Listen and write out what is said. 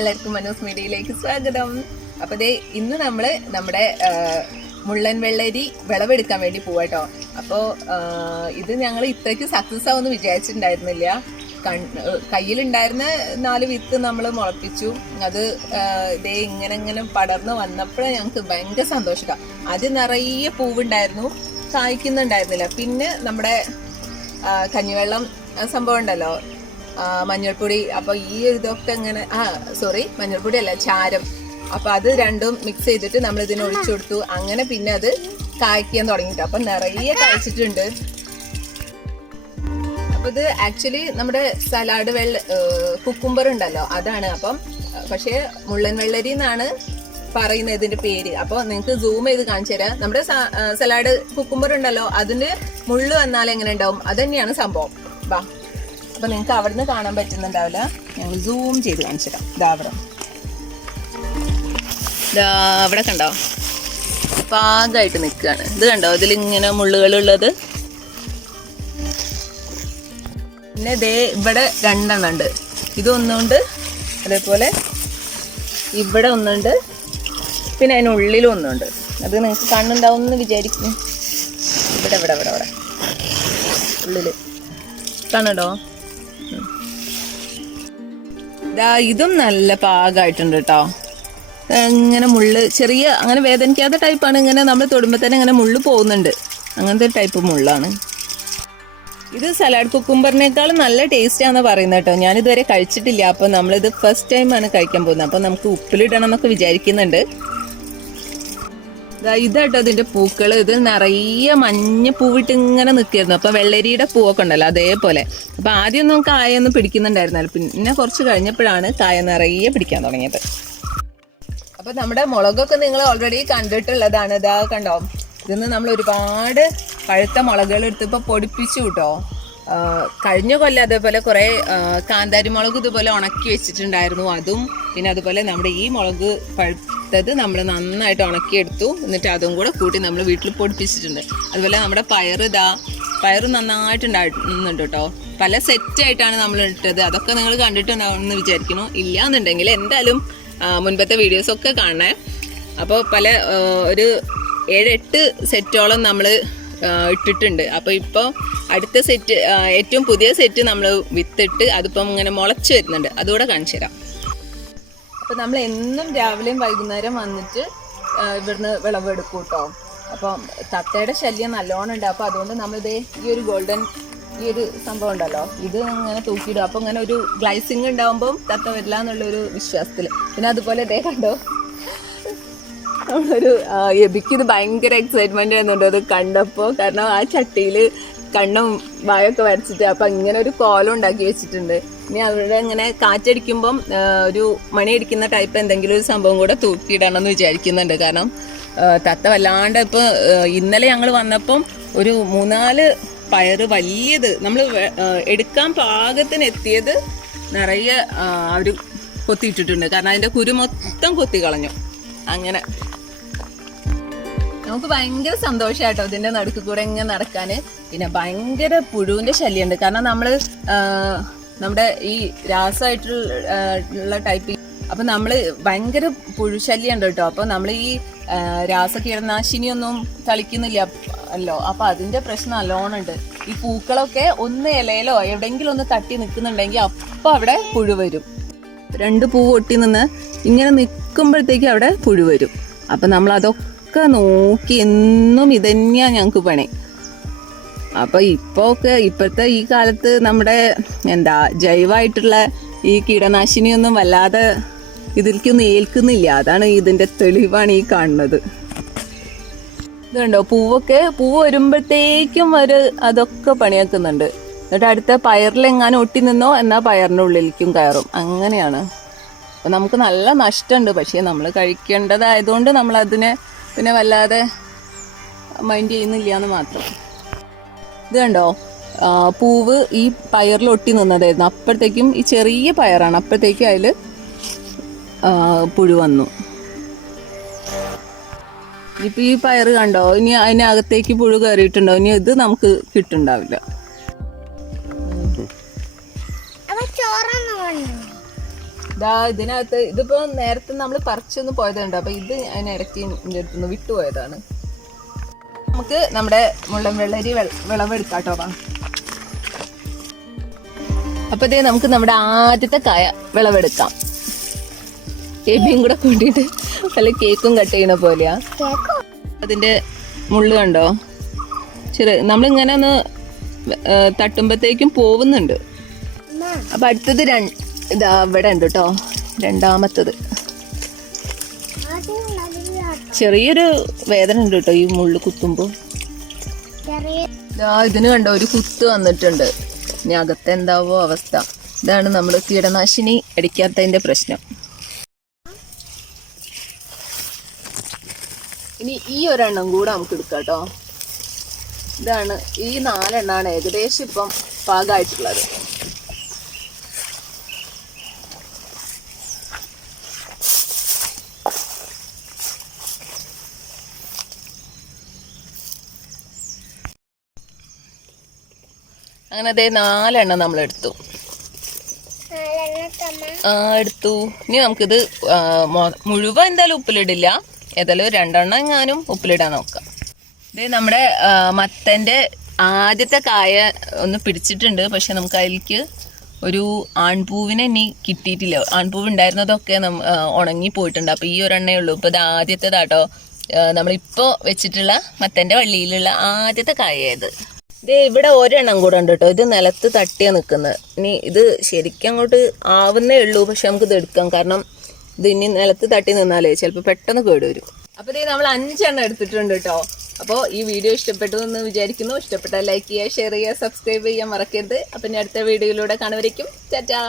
എല്ലാവർക്കും മനോസ് മീഡിയയിലേക്ക് സ്വാഗതം. അപ്പൊ ദേ ഇന്ന് നമ്മൾ നമ്മുടെ മുള്ളൻ വെള്ളരി വിളവെടുക്കാൻ വേണ്ടി പോവാട്ടോ അപ്പോ ഇത് ഞങ്ങൾ ഇത്രയ്ക്ക് സക്സസ് ആവുമെന്ന് വിചാരിച്ചിട്ടുണ്ടായിരുന്നില്ല. കയ്യിലുണ്ടായിരുന്ന നാല് വിത്ത് നമ്മൾ മുളപ്പിച്ചു. അത് ഇതേ ഇങ്ങനെ ഇങ്ങനെ പടർന്ന് വന്നപ്പോഴേ ഞങ്ങൾക്ക് ഭയങ്കര സന്തോഷിക്കാം അത് നിറയെ പൂവുണ്ടായിരുന്നു. കായ്ക്കുന്നുണ്ടായിരുന്നില്ല. പിന്നെ നമ്മുടെ കഞ്ഞിവെള്ളം സംഭവം ഉണ്ടല്ലോ. മഞ്ഞൾപ്പൊടി. അപ്പൊ ഈ ഇതൊക്കെ ഇങ്ങനെ ആ സോറി മഞ്ഞൾപ്പൊടി അല്ല ചാരം. അപ്പൊ അത് രണ്ടും മിക്സ് ചെയ്തിട്ട് നമ്മൾ ഇതിന് ഒഴിച്ചു കൊടുത്തു. അങ്ങനെ പിന്നെ അത് കായ്ക്കാൻ തുടങ്ങിയിട്ട്. അപ്പൊ നിറയെ കായ്ച്ചിട്ടുണ്ട്. അപ്പൊ ഇത് ആക്ച്വലി നമ്മുടെ സലാഡ് വെള്ള കുക്കുംബർ ഉണ്ടല്ലോ അതാണ്. അപ്പം പക്ഷേ മുള്ളൻ വെള്ളരി എന്നാണ് പറയുന്നത് ഇതിന്റെ പേര്. അപ്പൊ നിങ്ങൾക്ക് സൂം ചെയ്ത് കാണിച്ചു തരാം. നമ്മുടെ സലാഡ് കുക്കുംബർ ഉണ്ടല്ലോ അതിന്റെ മുള്ളു വന്നാൽ എങ്ങനെ ഉണ്ടാവും? അത് തന്നെയാണ് സംഭവം. വാ അപ്പൊ നിങ്ങൾക്ക് അവിടുന്ന് കാണാൻ പറ്റുന്നുണ്ടാവില്ല. ഞങ്ങൾ സൂം ചെയ്ത് കാണിച്ചു തരാം. ഇതാ അവിടെ. കണ്ടോ? പാകമായിട്ട് നിൽക്കുകയാണ്. ഇത് കണ്ടോ? ഇതിലിങ്ങനെ മുള്ളുകളുള്ളത്. പിന്നെ ദേ ഇവിടെ രണ്ടെണ്ണം ഉണ്ട്. ഇതൊന്നുണ്ട് അതേപോലെ ഇവിടെ ഒന്നുണ്ട് പിന്നെ അതിനുള്ളിലും ഒന്നുണ്ട്. അത് നിങ്ങൾക്ക് കണ്ണുണ്ടാവും എന്ന് വിചാരിക്കും ഇവിടെ ഇവിടെ ഇവിടെ ഇവിടെ. ഉള്ളിൽ കണ്ണുണ്ടോ. ദാ ഇതും നല്ല പാകമായിട്ടുണ്ട് കേട്ടോ ഇങ്ങനെ മുള്ള് ചെറിയ അങ്ങനെ വേദനിക്കാത്ത ടൈപ്പാണ് ഇങ്ങനെ നമ്മൾ തൊടുമ്പോൾ തന്നെ ഇങ്ങനെ മുള്ള് പോകുന്നുണ്ട്. അങ്ങനത്തെ ടൈപ്പ് മുള്ളാണ്. ഇത് സലാഡ് കുക്കുംബറിനേക്കാളും നല്ല ടേസ്റ്റ് ആണെന്ന് പറയുന്നത് കേട്ടോ ഞാനിതുവരെ കഴിച്ചിട്ടില്ല. അപ്പോൾ നമ്മളിത് ഫസ്റ്റ് ടൈമാണ് കഴിക്കാൻ പോകുന്നത്. അപ്പോൾ നമുക്ക് ഉപ്പിലിടണം എന്നൊക്കെ വിചാരിക്കുന്നുണ്ട്. ഇതാട്ടോ അതിന്റെ പൂക്കൾ ഇത് നിറയെ മഞ്ഞ പൂവിട്ട് ഇങ്ങനെ നിൽക്കായിരുന്നു അപ്പൊ വെള്ളരിയുടെ പൂവൊക്കെ ഉണ്ടല്ലോ അതേപോലെ. അപ്പൊ ആദ്യമൊന്നും കായൊന്നും പിടിക്കുന്നുണ്ടായിരുന്നല്ലോ. പിന്നെ കുറച്ച് കഴിഞ്ഞപ്പോഴാണ് കായ നിറയെ പിടിക്കാൻ തുടങ്ങിയത്. അപ്പൊ നമ്മുടെ മുളകൊക്കെ നിങ്ങൾ ഓൾറെഡി കണ്ടിട്ടുള്ളതാണ്. ഇതാ കണ്ടോ? ഇതിന്ന് നമ്മൾ ഒരുപാട് പഴുത്ത മുളകുകൾ എടുത്ത് ഇപ്പൊ പൊടിപ്പിച്ചു കേട്ടോ. കഴിഞ്ഞ കൊല്ലം അതേപോലെ കുറെ കാന്താരി മുളക് ഇതുപോലെ ഉണക്കി വെച്ചിട്ടുണ്ടായിരുന്നു. അതും പിന്നെ അതുപോലെ നമ്മുടെ ഈ മുളക് പഴുത്തത് നമ്മൾ നന്നായിട്ട് ഉണക്കിയെടുത്തു. എന്നിട്ട് അതും കൂടെ കൂട്ടി നമ്മൾ വീട്ടിൽ പൊടിപ്പിച്ചിട്ടുണ്ട്. അതുപോലെ നമ്മുടെ പയർ ഇതാ പയർ നന്നായിട്ടുണ്ടായിരുന്നുണ്ട് കേട്ടോ. പല സെറ്റായിട്ടാണ് നമ്മൾ ഇട്ടത്. അതൊക്കെ നിങ്ങൾ കണ്ടിട്ടുണ്ടാവുമെന്ന് വിചാരിക്കുന്നു. ഇല്ല എന്നുണ്ടെങ്കിൽ എന്തായാലും മുൻപത്തെ വീഡിയോസൊക്കെ കാണണേ. അപ്പോൾ പല ഒരു ഏഴെട്ട് സെറ്റോളം നമ്മൾ ഇട്ടിട്ടുണ്ട്. അപ്പോൾ ഇപ്പോൾ അടുത്ത സെറ്റ് ഏറ്റവും പുതിയ സെറ്റ് നമ്മൾ വിത്തിട്ട് അതിപ്പം ഇങ്ങനെ മുളച്ച് വരുന്നുണ്ട്. അതുകൂടെ കാണിച്ചു തരാം അപ്പോൾ നമ്മൾ എന്നും രാവിലെയും വൈകുന്നേരം വന്നിട്ട് ഇവിടുന്ന് വിളവെടുക്കും കേട്ടോ അപ്പം തത്തയുടെ ശല്യം നല്ലോണം ഉണ്ട്. അപ്പോൾ അതുകൊണ്ട് നമ്മൾ നമ്മളിത് ഈ ഒരു ഗോൾഡൻ ഈ ഒരു സംഭവം ഉണ്ടല്ലോ ഇത് ഇങ്ങനെ തൂക്കിയിടും. അപ്പോൾ ഇങ്ങനെ ഒരു ഗ്ലൈസിങ് ഉണ്ടാവുമ്പം തത്ത വരില്ല എന്നുള്ളൊരു വിശ്വാസത്തിൽ പിന്നെ അതുപോലെ ഇതേ കണ്ടോ? നമ്മളൊരു എബിക്കിത് എബിക്ക് ഇത് ഭയങ്കര എക്സൈറ്റ്മെന്റ് ആയിരുന്നുണ്ട് അത് കണ്ടപ്പോൾ കാരണം ആ ചട്ടിയിൽ കണ്ണും വായൊക്കെ വരച്ചിട്ട് അപ്പം ഇങ്ങനെ ഒരു കോലം ഉണ്ടാക്കി വെച്ചിട്ടുണ്ട്. ഇനി അവിടെ ഇങ്ങനെ കാറ്റടിക്കുമ്പം ഒരു മണിയടിക്കുന്ന ടൈപ്പ് എന്തെങ്കിലും ഒരു സംഭവം കൂടെ തൂക്കിയിടണം എന്ന് വിചാരിക്കുന്നുണ്ട്. കാരണം തത്ത വല്ലാണ്ട് ഇപ്പോൾ ഇന്നലെ ഞങ്ങൾ വന്നപ്പം ഒരു മൂന്നാൽ പയറ് വലിയത് നമ്മൾ എടുക്കാൻ പാകത്തിന് എത്തിയത് നിറയെ അവർ കൊത്തിയിട്ടിട്ടുണ്ട്. കാരണം അതിന്റെ കുരു മൊത്തം കൊത്തി കളഞ്ഞു. അങ്ങനെ. നമുക്ക് ഭയങ്കര സന്തോഷമായിട്ടോ ഇതിന്റെ നടുക്ക് കൂടെ ഇങ്ങനെ നടക്കാന്. പിന്നെ ഭയങ്കര പുഴുവിന്റെ ശല്യമുണ്ട്. കാരണം നമ്മൾ ആ, നമ്മുടെ ഈ രാസമായിട്ടുള്ള ടൈപ്പ് അപ്പൊ നമ്മൾ ഭയങ്കര പുഴുശല്യം ഉണ്ട് കേട്ടോ അപ്പൊ നമ്മൾ ഈ ആ, രാസ കീടനാശിനിയൊന്നും തളിക്കുന്നില്ല. അല്ലോ അപ്പൊ അതിന്റെ പ്രശ്നം നല്ലോണുണ്ട്. ഈ പൂക്കളൊക്കെ ഒന്ന് ഇലയിലോ എവിടെയെങ്കിലും ഒന്ന് തട്ടി നിൽക്കുന്നുണ്ടെങ്കിൽ അപ്പൊ അവിടെ പുഴു വരും. രണ്ട് പൂ ഒട്ടി നിന്ന് ഇങ്ങനെ നിൽക്കുമ്പോഴത്തേക്ക് അവിടെ പുഴു വരും. അപ്പൊ നമ്മൾ അതൊക്കെ നോക്കി എന്നും ഇതന്നെയാ ഞങ്ങൾക്ക് പണി. അപ്പൊ ഇപ്പൊ ഒക്കെ ഇപ്പോഴത്തെ ഈ കാലത്ത് നമ്മുടെ എന്താ ജൈവമായിട്ടുള്ള ഈ കീടനാശിനിയൊന്നും വല്ലാതെ ഇതിലേക്കൊന്നും ഏൽക്കുന്നില്ല. അതാണ് ഇതിന്റെ തെളിവാണ് ഈ കാണുന്നത്. ഇതുണ്ടോ? പൂവൊക്കെ പൂവ് വരുമ്പോഴത്തേക്കും ഒരു അതൊക്കെ പണിയാക്കുന്നുണ്ട്. എന്നിട്ട് അടുത്ത പയറിലെങ്ങാനും ഒട്ടി നിന്നോ എന്നാ പയറിന്റെ ഉള്ളിലേക്കും കയറും. അങ്ങനെയാണ്. അപ്പം നമുക്ക് നല്ല നഷ്ടമുണ്ട്. പക്ഷേ നമ്മൾ കഴിക്കേണ്ടതായതുകൊണ്ട് നമ്മൾ അതിനെ പിന്നെ വല്ലാതെ മൈൻഡ് ചെയ്യുന്നില്ല എന്ന് മാത്രം. ഇത് കണ്ടോ? പൂവ് ഈ പയറിൽ ഒട്ടി നിന്നതായിരുന്നു. അപ്പോഴത്തേക്കും ഈ ചെറിയ പയറാണ്. അപ്പോഴത്തേക്കും അതിൽ പുഴു വന്നു. ഇപ്പൊ ഈ പയറ് കണ്ടോ? ഇനി അതിനകത്തേക്ക് പുഴു കയറിയിട്ടുണ്ടോ? ഇനി ഇത് നമുക്ക് കിട്ടുണ്ടാവില്ല ഇതാ ഇതിനകത്ത് ഇതിപ്പോ നേരത്തെ നമ്മൾ പറിച്ചൊന്ന് പോയതുണ്ട്. അപ്പൊ ഇത് അതിനിടയ്ക്ക് എന്റെ അടുത്തുനിന്ന് വിട്ടുപോയതാണ്. നമുക്ക് നമ്മുടെ മുള്ളൻ വെള്ളരി വെള- വിളവെടുക്കാം കേട്ടോ അപ്പൊ ഇതേ നമുക്ക് നമ്മുടെ ആദ്യത്തെ കായ വിളവെടുക്കാം. എബിയും കൂടെ കൂട്ടിയിട്ട് വല്ല കേക്കും കട്ട് ചെയ്യണ പോലെയാ. അതിന്റെ മുള്ളു കണ്ടോ? ചെറു നമ്മളിങ്ങനെ ഒന്ന് തട്ടുമ്പത്തേക്കും പോവുന്നുണ്ട്. അപ്പൊ അടുത്തത് ഇതാ ഇവിടെ ഉണ്ട് കേട്ടോ രണ്ടാമത്തത്. ചെറിയൊരു വേദന ഉണ്ട് കേട്ടോ ഈ മുള്ളു കുത്തുമ്പോ. ഇതാ ഇതിന് കണ്ടോ ഒരു കുത്ത് വന്നിട്ടുണ്ട്. ഇനി അകത്ത് എന്താവോ അവസ്ഥ. ഇതാണ് നമ്മൾ കീടനാശിനി അടിക്കാത്തതിന്റെ പ്രശ്നം. ഇനി ഈ ഒരെണ്ണം കൂടെ നമുക്ക് എടുക്കാം കേട്ടോ. ഇതാണ് ഈ നാലെണ്ണാണ് ഏകദേശം ഇപ്പം പാകമായിട്ടുള്ളത് അങ്ങനെ അതേ നാലെണ്ണം നമ്മൾ എടുത്തു ആ എടുത്തു. ഇനി നമുക്കിത് മുഴുവൻ എന്തായാലും ഉപ്പിലിടില്ല. ഏതായാലും രണ്ടെണ്ണം എങ്ങാനും ഉപ്പിലിടാൻ നോക്കാം. ഇത് നമ്മുടെ മത്തന്റെ ആദ്യത്തെ കായ ഒന്ന് പിടിച്ചിട്ടുണ്ട്. പക്ഷെ നമുക്ക് അതിലേക്ക് ഒരു ആൺപൂവിനെ ഇനി കിട്ടിയിട്ടില്ല. ആൺപൂവ് ഉണ്ടായിരുന്നതൊക്കെ ഉണങ്ങി പോയിട്ടുണ്ട്. അപ്പോൾ ഈ ഒരെണ്ണേ ഉള്ളൂ. ഇപ്പൊ ഇത് ആദ്യത്തേതാട്ടോ. നമ്മളിപ്പോൾ നമ്മളിപ്പോ വെച്ചിട്ടുള്ള മത്തന്റെ വള്ളിയിലുള്ള ആദ്യത്തെ കായ ഇത്. ഇവിടെ ഒരെണ്ണം കൂടെ ഉണ്ട് കേട്ടോ ഇത് നിലത്ത് തട്ടിയാ നിൽക്കുന്നത് ഇനി ഇത് ശരിക്കും അങ്ങോട്ട് ആവുന്നേ ഉള്ളൂ. പക്ഷെ നമുക്ക് ഇത് എടുക്കാം. കാരണം ഇത് ഇനി നിലത്ത് തട്ടി നിന്നാലേ ചിലപ്പോൾ പെട്ടെന്ന് കേടുവരും അപ്പൊ ഇത് നമ്മൾ അഞ്ചെണ്ണം എടുത്തിട്ടുണ്ട് കേട്ടോ അപ്പോൾ ഈ വീഡിയോ ഇഷ്ടപ്പെട്ടു എന്ന് വിചാരിക്കുന്നു. ഇഷ്ടപ്പെട്ടാൽ ലൈക്ക് ചെയ്യുക ഷെയർ ചെയ്യുക സബ്സ്ക്രൈബ് ചെയ്യാൻ മറക്കരുത്. അപ്പം ഇനി അടുത്ത വീഡിയോയിലൂടെ കാണുവരിക്കും ടാറ്റാ.